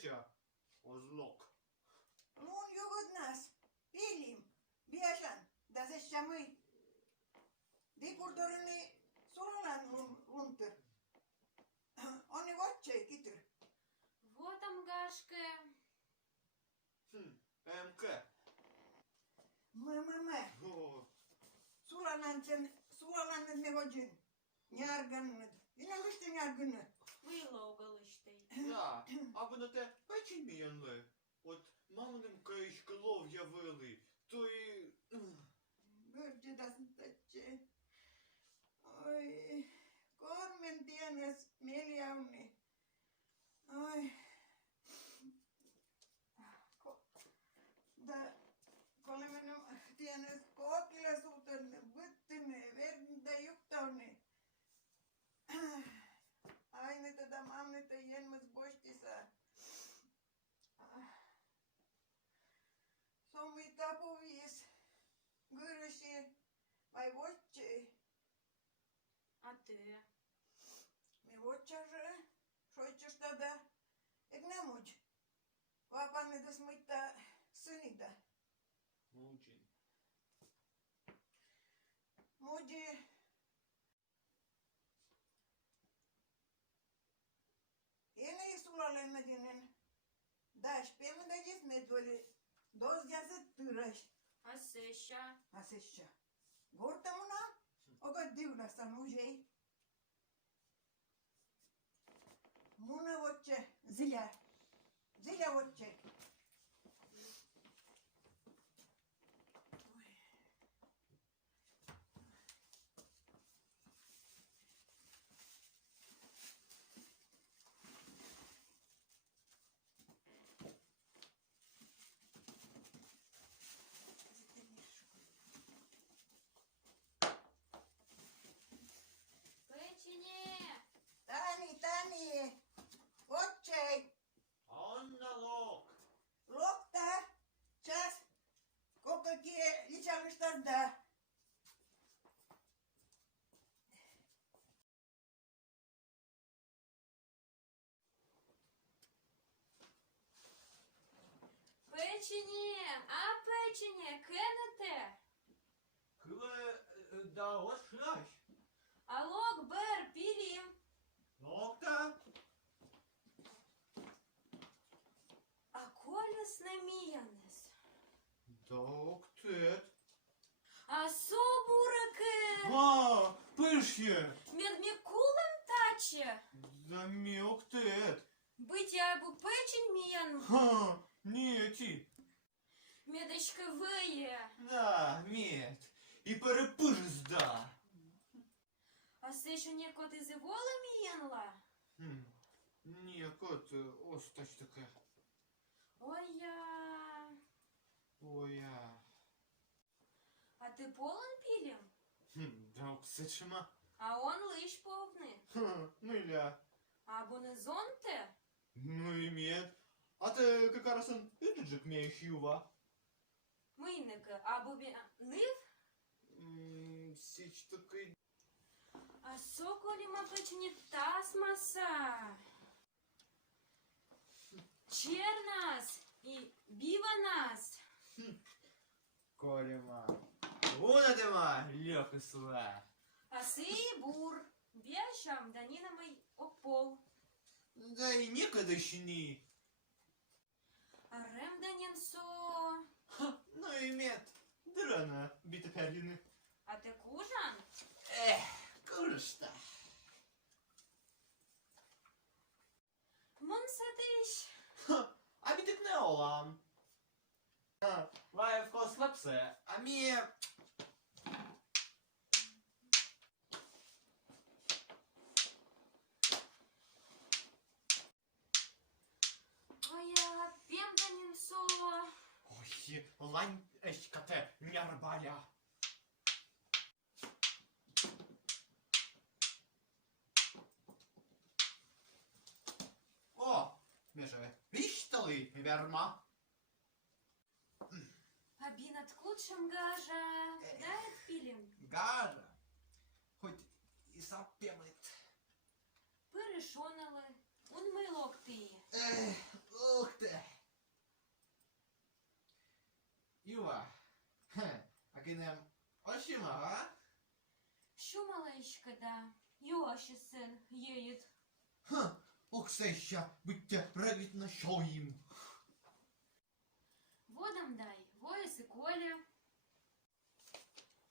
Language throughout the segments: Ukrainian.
Cea, ozloc. Un jugodnas, pilim, biasan, da se shamui. Di purdorni sulalan lunter. Oni votche kitr. Вот Амгашка. МК. Мэ. О, Sulalan ne vojin. Nyargan. Ina viste nyargan. Виловгалиштей. да, аби на те печень міянли. От маминим каїшколов явили, то і... Gurje das tache. Oi. Kormen tienes miljauni. Oi. Da kolmen tienes kokilaisuuden vyttime verta juttauni. Aina tätä mammita jenmas postissa. Somi tapuvis. Gyrsi vai votsi. А ти? Mi votsaže. Šoičas tada. Ek nemuć. Vapane das muita synitä. Мучин. Muji. Ene sulla lennätinen. Dash pemedäjis medvoli. Dos jäset tyräs. А це що? A se ще. Гортамуна? Ога дивна сам уже. Муна вотче. Зиля. Зиля вотче. Печені! Тани. Вотче. Анна Лок. Локта. Час. Кока-ке личалыш тогда. Печені! А печені, кинете? Кылы да ошлаш. Алок, бер, пілім. Локта. А колес не міянес. Доктет. А собураки! А, пишє. Мід кулем таче. Заміоктет. Бить або печень міян. Ха, ні, ті. Медочка виє. Да, мед. І перепизда. А це що ніяко ти зивола міянла? Ні, кот, остач таке. Ой-я. Оя. А ти полон пілім? Да, ксичима. А он лиш повний. Миля. Або не зонте? Ну и мед. А ты как раз он иджик меешь юва? Мийники, або нив? Січ такий. А соколі ма печені тасмаса. Чернас і біванас. Колема. Вона дема, льоха сла. А сиї бур. Бєшам даніна май опол. Да и некогда щини. А рем данін со. Ну и мед. Драна, бита перлины. А ти кужан? Курышта. Мон садиш. А битик не олам. Вая вкус лапсе, а мie... Оя, пєм данін со. Ой, лань ешкате, нярбаля. О, меже, віштали, верма. А бі над кучем гажа. Дай пілім. Гара. Хоть і сапемит. Перешонили. Он милок ти. Ух ти. Іва, а кинем очима, га? Що, малечка, да? Йоші син, їдь. Ох, все ще, будьте правітно, що їм. Водам дай, воїс і Коля.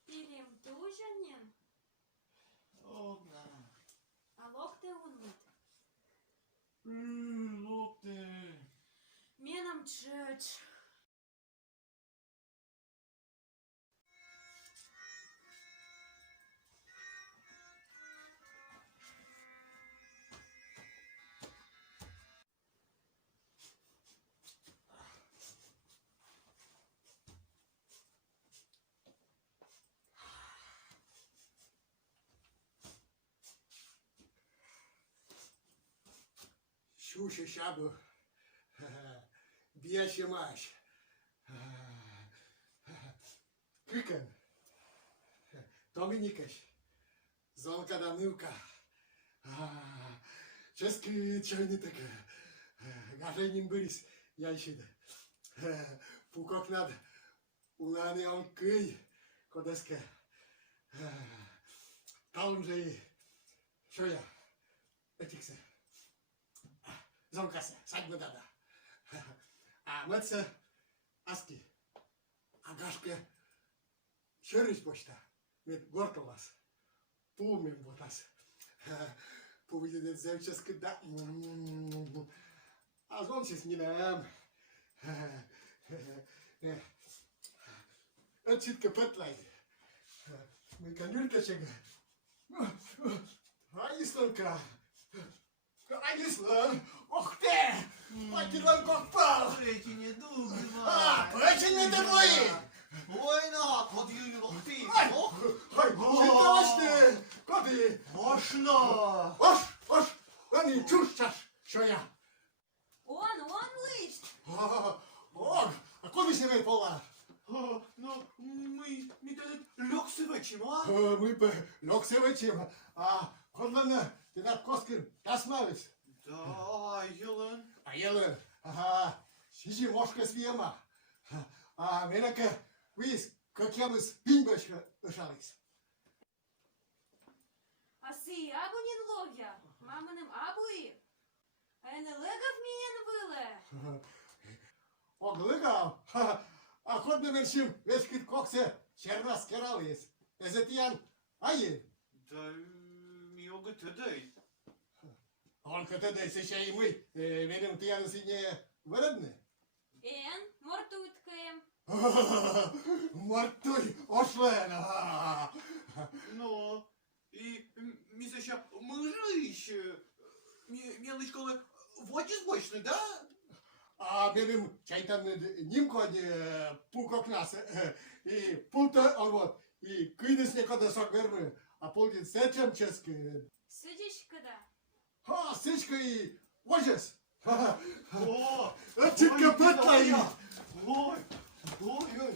Пілім тужанін, Одна. а локти унут. Лопте. Менам чеч. Щуще щабу, б'яще маш. Кикен, Домінікаш, зонка Данилка, чеський чайнитик, гаженін биріс, яйшид, пукок над улани онкий, кодеске, там же і, що я, етіксе. Zonka se, saďme dada. A hned se, Aski, a Gaške, šeriš počta, med gorkolas, půjmem botas. Povidíte zevčesky da, a zon si s ninem. Etčitke petlaj, my kanjurka čega. A Islanka. Аїслан! Ох ти! Матіланко впав! Печень не дуже, А, печень не твої! Ой, на, подвійно лохти. Ай! Ох, Ай, ти! Куди? можна. Ош! Вони чущаш, що я! Он лиш. Ох, а куди си ви пола? Ну, ми тут льокси вечимо, а? Ми б льокси вечим, а кодлане, ти над коскин тасмавець. Да, Єлен. А єлен, ага, сіжі мошка свієма. А менеке, віз, як я ми піньбачка лишались. А си абунін лов'я. Маминим абуї. А я не легав мінян виле. Огликав? А ход не меншим, весь кит коксе, ще раз кералис. Езетіян, а є? Да, міога тедей. Он катедайся ще й ми, венем тіян сидне виробне. Ен, мортуткаєм. Мартуй, ошлен. Ну, і місце ще мижиш. Мілич, коли воді збочне, да? А венем чайтан німко пукок нас. І пулта, он вот, і кидес некода сок верми, а полдін сечем чески. Сидиш када. Ха, сечка і ожес. О! Чітка петлай. Ой! Ой!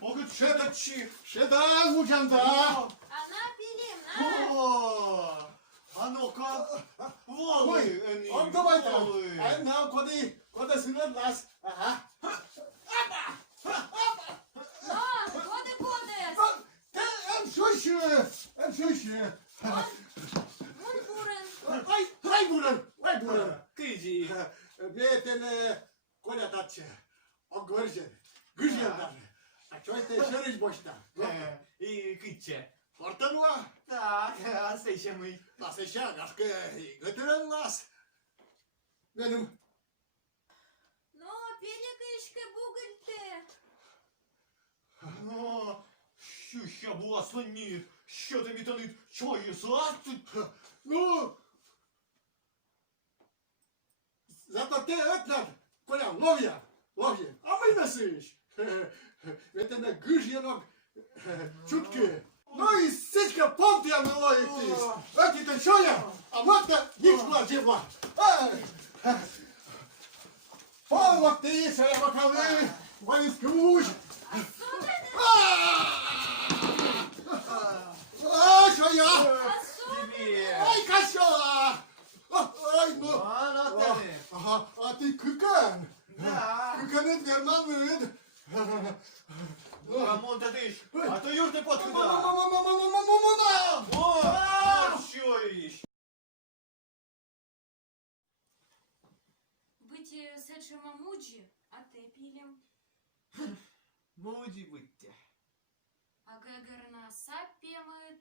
Огет ще дачі! Ще да, мучанда. А на пілім, на. О! А ну-ка! Воли! Ой, он давай там. А нам коли сюди нас. Ага. Ну, коди кодес. Що ще? Вон бурен. Ай, бурен. Киді! Бєтене коля татче. Огоржен. Гужен даже. А чого ти ще річ бочта? І китче! Портануа. Так, а це ще ми. Нас ще гашке і гетерен нас. Менем. Ну, пілікишки бугельте. Ну, що ще була слоні? Що тобі танить чої сладкий? Ну. Зато ти етнад. Коля, лов'я. А ми носиш. Ветене гуж'янок. Чутки. Ну і сичка помтя не ловитись. Еті ти що я? А матка ніхто жива. Повод ти, що я вахали. Вони скруж. А, що я? А сумі. Ой, кашола! Ой, ну. А на тебе. керманлид. Камон, та ти ж, а то юрти подкида. Мамамамамамамамамамам! О, що іш? Быть сече мамуджі, а те пілім. Моді биття. А гегер на саппемит,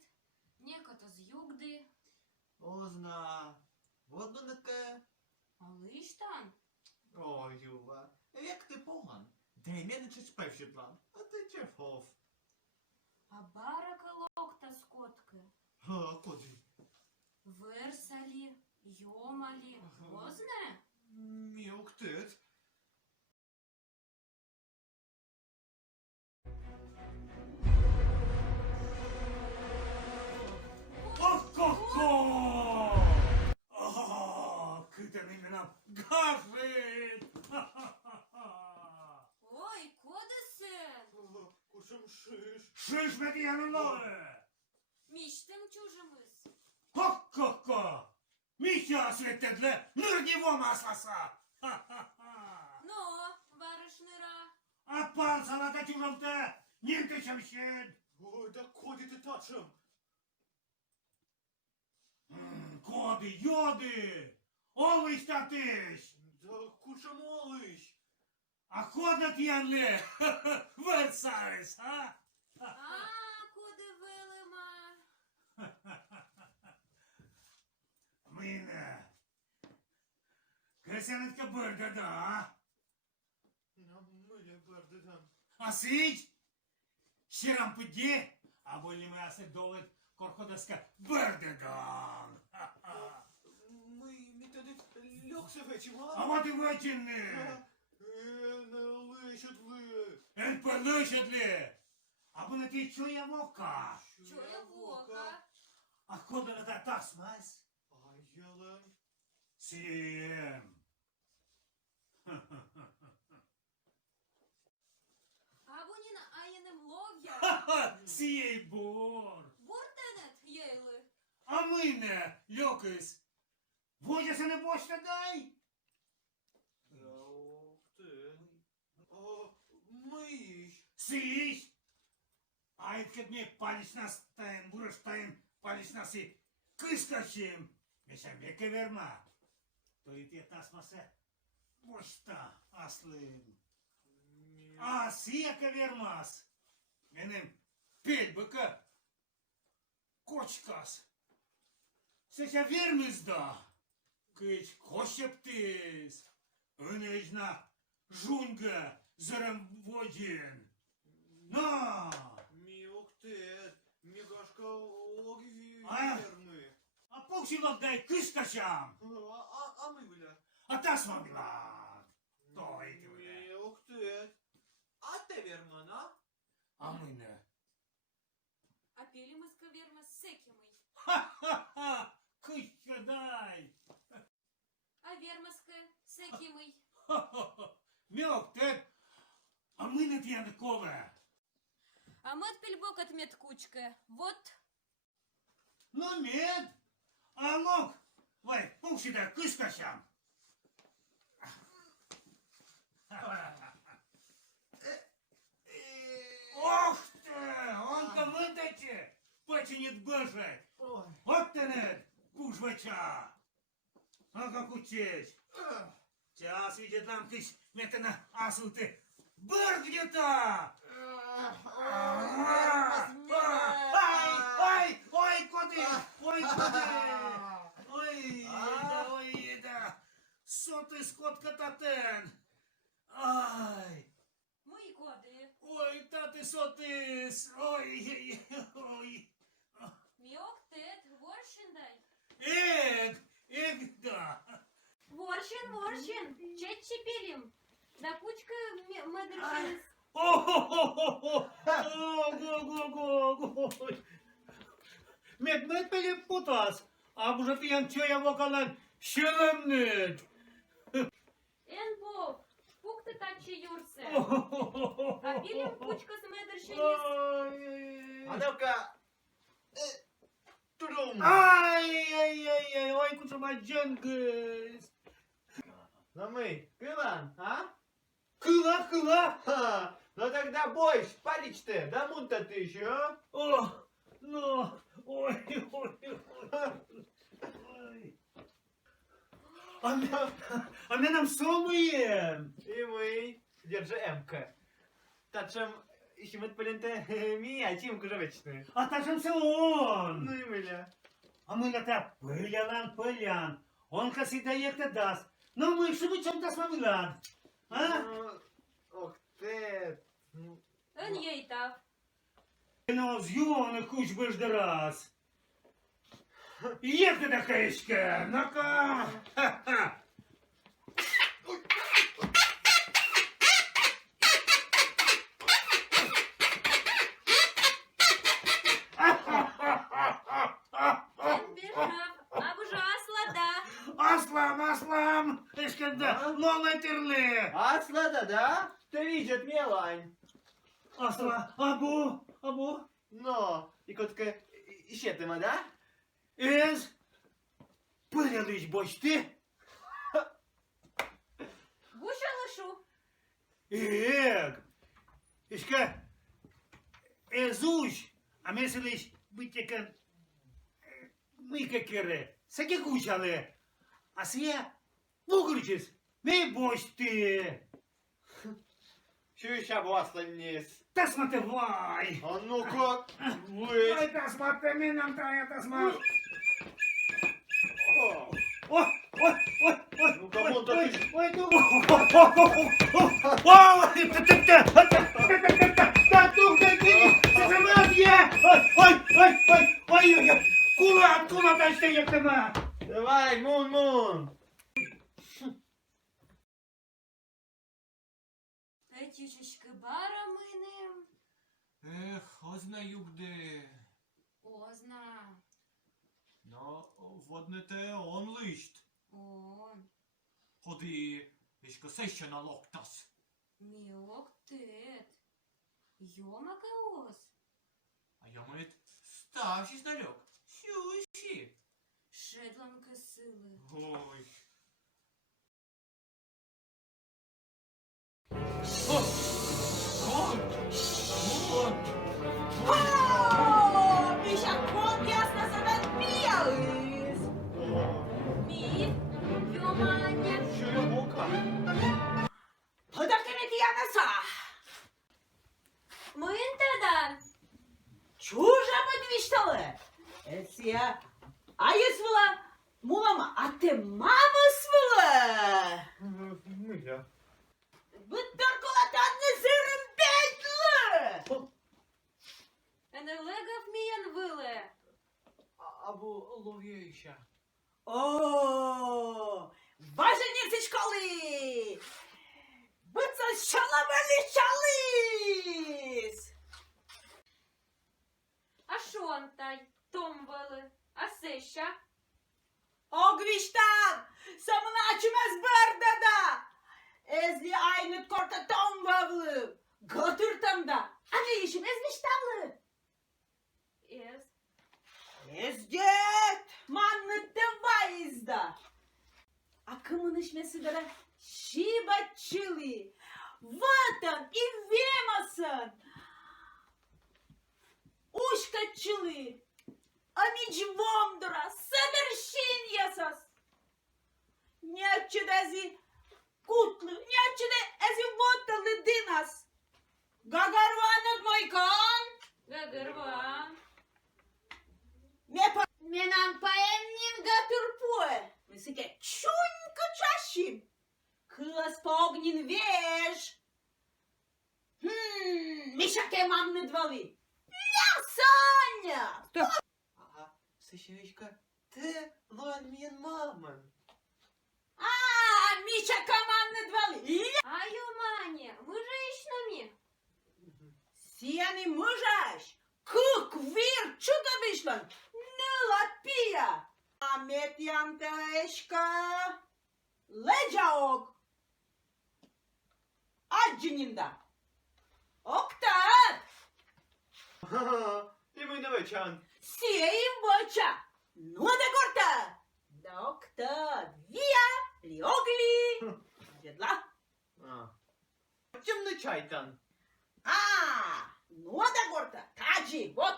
некото з югди. Озна. Водно таке. А лиштан? О, Юва. Як ти поган. Дай мене чи спевши план. А ти черфов. А баракалок та скотки. А, куди? Версалі, йомалі, возне? Мілк тит. Ко-ко-ко! Ага, китаний мене гашит! Ой, кодесен! Кушам шиш. Шиш медіянове! Мічтем чужимис. Ко-ко-ко! Міхя світедле нирдіво масласа! Ха-ха-ха! Ну, баришнира. А пан салата чужовте! Німте чамщен! Ой, да коді ти тачем. Коди, йоди! Олиш татиш! Да кушам олиш. А ходат янле! Версайс, а? А, куди вилима? Мине! Кресянетка бърдада, а? На милі бердедам. А сич? Щирам пъде, а боли ме аз е долет корходаска бърдадан. Ми тоді льохся вечим, А а? вот и вечерне! Не лишать ви. Ен пълъшът ли? А бъде ти чуя вока. Чує вока. А хода на та тасмас? А ялен. Сием. А вони на аєнем лов'я. Ха-ха, сієй бор. Буртенет єйли. А мине, льокис. Водяся не бочта дай? Ух ти. О, миш. Сиш? Ай, kad мне палец на стаен, бурштайн, палец на си, кыскачем. Меша меке верма. То и те тасмасе, бошта, аслын. А сиека вермас. Менем пельбыка, кочкас. Сеся вермиз да. Кыч кошептис. Önejna, жунга, зарам воден. На! Мілк ти. Мігашка огві А? верми. А поксилок дай кыскачам. А ми, бля. А тасма билан. Той ти бля. Мілк ти. А те верман, а? А мене. А пілімис каверма секімий. Ха-ха-ха! Кыска дай. А вермаске секімий. Ха-ха-ха! Мелк ты. А мене пьянкове. А мед пільбок от медкучки. Вот. Ну мед. А лук. Вай, пукси дай кыскачам. Ох ты! Он-то выдачи! Починит бежать! Ой. Вот ты нет, кужвача! А как учесть? Час видит нам тысь, метана асуты. Бар где-то! Ай, ой, коты! Ой, коты! Ой, еда! Соты скотка татен! Ай! Мої коди. Ой, тати сотис! Ой, ой! Міок тет, воршин дай. Да! Воршин. Четчі пілім. Да кучка медршин. Го-го-го! Мед перепутас, а може п'янчоя вокален щелемнит! Ен бов. Пукти тачі юрсе. А пілім кучка з медршин. А ну-ка. Трум. Ай-яй-яй-яй, ой, кучама дженгис! На ми. Пілан, а? Кыла. Ха, ну тогда бойся, палич-то, да мун-то ты еще, а? О, ну, ой. А мы нам сомуем. И мы. Держи М-ка. Тачем, еще мы полинте, меня, тимку живечную. А та же все он. Ну и мыля. А мы на та пылян. Он косит доехать даст. Но мы что мы чем-то смогла. А? Ну, ох ты. Ну, Он їй так. Ну, з'юваний куч бежди раз. Як ти такаєчка? Ну-ка! Ха-ха! Він біжав, а вже асла да. Аслам! Ишкада, лола терли! Аслада, да? Ты видит мелань. Асла, або? Но, и котка, еще ты, да? Ез? Пилялись бочти? Гуша лишу. Ег! Ишка, езуш, а мислиш, битяка, мика кере, саке кучали, а сия, вугричес, ми бочти! Чуешь, обосла низ. Та смотивай! А ну-ка, Ой, выйдь. та смотри, ми нам та смотри! О, Ой! Ну, кому то ты? Ой, ну... Ой, кула дальше як нема. Давай, мун-мун. Тічечки бараминим. Ех, ознаю где. Озна. No, водне те он лишт. Он. Ходи, ішко сещо на локтас. Мілок тет. Йомака ос. А я мит ставшись налег. Сюші. Шедланки сили. Ой. О, Міша, кон ясно себе білий. Мій. Йомання. Что я бока? Подакинити я наса. Мин тедан. Чужа подвіштали. Есія. А є свила. Мама, а ти мама свила. Мыля. Витаркала та не зирим бейтле. Енелегав міян виле. Або ловєйся. О, важениці школи. Ви це щала величались. А шонтай. Том вели. А сеща. Огвіштан, самначиме збердада. Езлі айнет корта том вавлив. Готуртамда. А не ішим езліштавли. Ес. Ездет, манны тываизда. А кымыныш месидара шибачили. Ватан и вемасан. Ушкачили. Амич вондура, совершин ясас. Нячче дези кутлы, нячче дези вотталы динас. Гагарванат мой кан. Гагерва. Менам паемнин гатурпуэ. Мысыке чунька чащим. Кылас погнин веш. Мишаке мамны двали. Я Саня. Ага, сыщевичка, ты лон мин маман. А, Мишака мамны двали. А йоманя. Ми же ічнамі. Сиани мужаш. Кук вир чудо вышло. Ныла пия. Амет янтаешка. Леджаок. Аджининда. Октар. Ха-ха, и мы давай чан. Сеем боча. Ну да горта. Доктор. Вия. Лиогли. Дедла. А, Чим не чайтан? А, ну да горта, таджи, вот.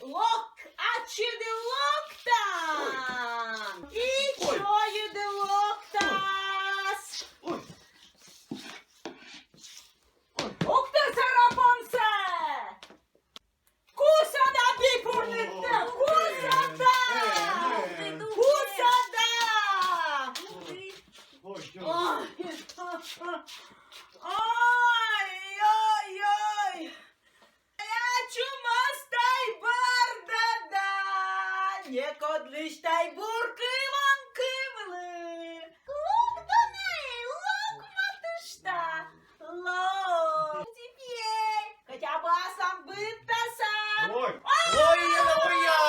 Лок, ачи де локтан. И Ой. чое де локтас. Ой, Локта сарапонсе. Кусада бипурнетте, кусада. Кусада. ой, ой. Ой-ой-ой! Я чумастай бардада! Не кодлиштай бурки ванкивли! Лукданей, лукматышта! Лок! Теперь хотя бы сам бытаса! Ой, ой, я!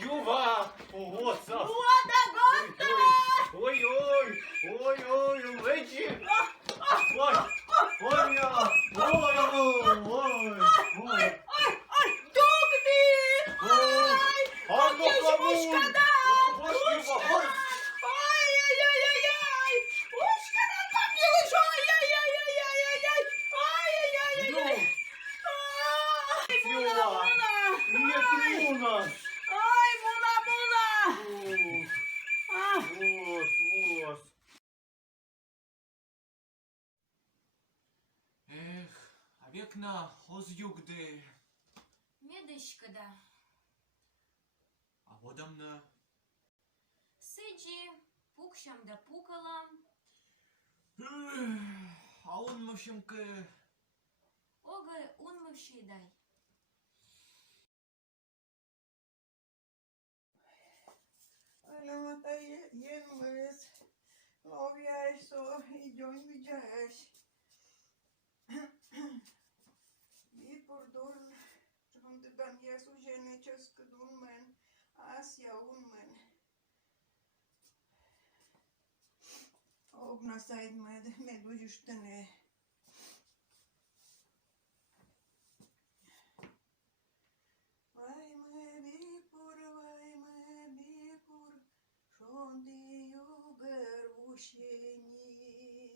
Юва! Ого, сас! Вода гота! Ой, ой, ой, ой, лечі! Ой, ой, я! Ой, ой, ой! Ой, дугни! Ой, а ну Ушка, кому? да! Ой, Ушка! ой, Ой-ой-ой-ой-ой! Ушка на помилуй! Ой-ой-ой-ой-ой-ой! Ой-ой-ой-ой-ой! Ай, Юла! муна-муна! Не трюна! Ой, муна-муна! Вот, вот. Ех, а вікна озюгди. Медишкада. А водамна. Сиджі, пукшам да пукала. А он мощемки. Оге унмивший дай. Alamata yenmez. Lovjaiso idjon vidjas. Vipurdun. Rundedan jesu žene českudunmen. Asja unmen. Obna said med ujuštene. Vajme vipur, šondi juber ušenin.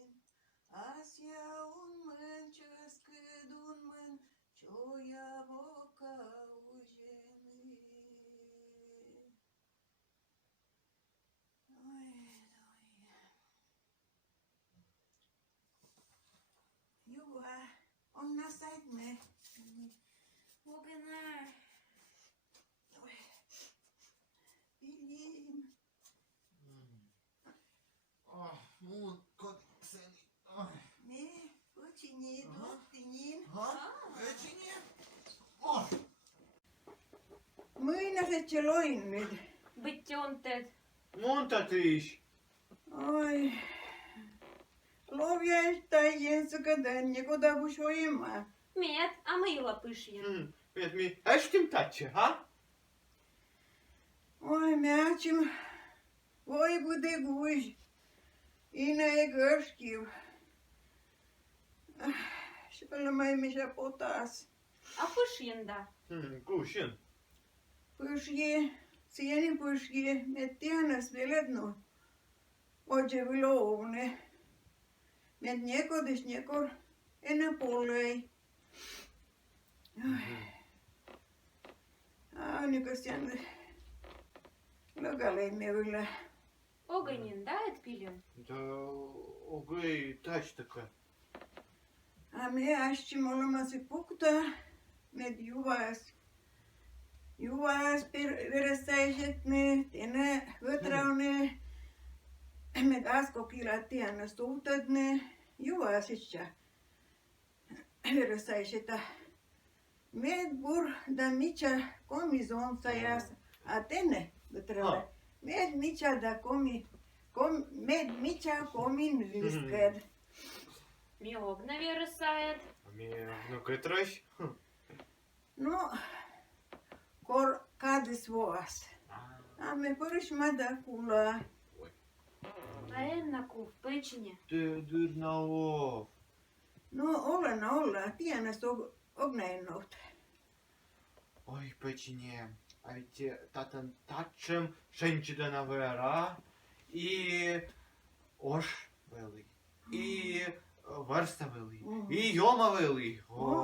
Asja unmen českudunmen. Čoja voka uženi. Juha, on nasaid me. Оге на. Pilim. Мун, кот, син. Me, почини, доктинин. Ечені? О, Mâine se celoin nyt. Биттyon тед. Монта тиш. Oi. Lovjaista jensuka tänne, kota pusoimaa. Мед, а мила пиш'єн. Vet mi, äsken tatsi, ha? Oi, mätsim. Voi bude guis. Ina ei görskiv. Spela mai missä potas. А пиш'єн да. Kushin. Pysje, sieni pysje, me tienas veledno. Oje vilovne. Med niekodis niekor enä polei. Nykäs jänne. Lökäleimme yllä. Огенін, да, етпілін? Да, огей, тач така. A me astim olemassa pukta med juvas. Juvas verestäiset ne, tene hötraune. Med askokilat tienä stuutat ne. Juvasissa verestäiset. Med bur da micha komisonsa jas. A tene hötraune. Med micha da med micha komin visked. Міог на вірисает. А ми, ну китрась. No, kor kadis vuos. Me porismada kula. А еннаку в печені. Ти дурна лов. No, olla. Tienes ogneinot. Ой, печене. А ведь татан татчем шенчида навера. І ош велий. І Верста вели. І йома вели. О.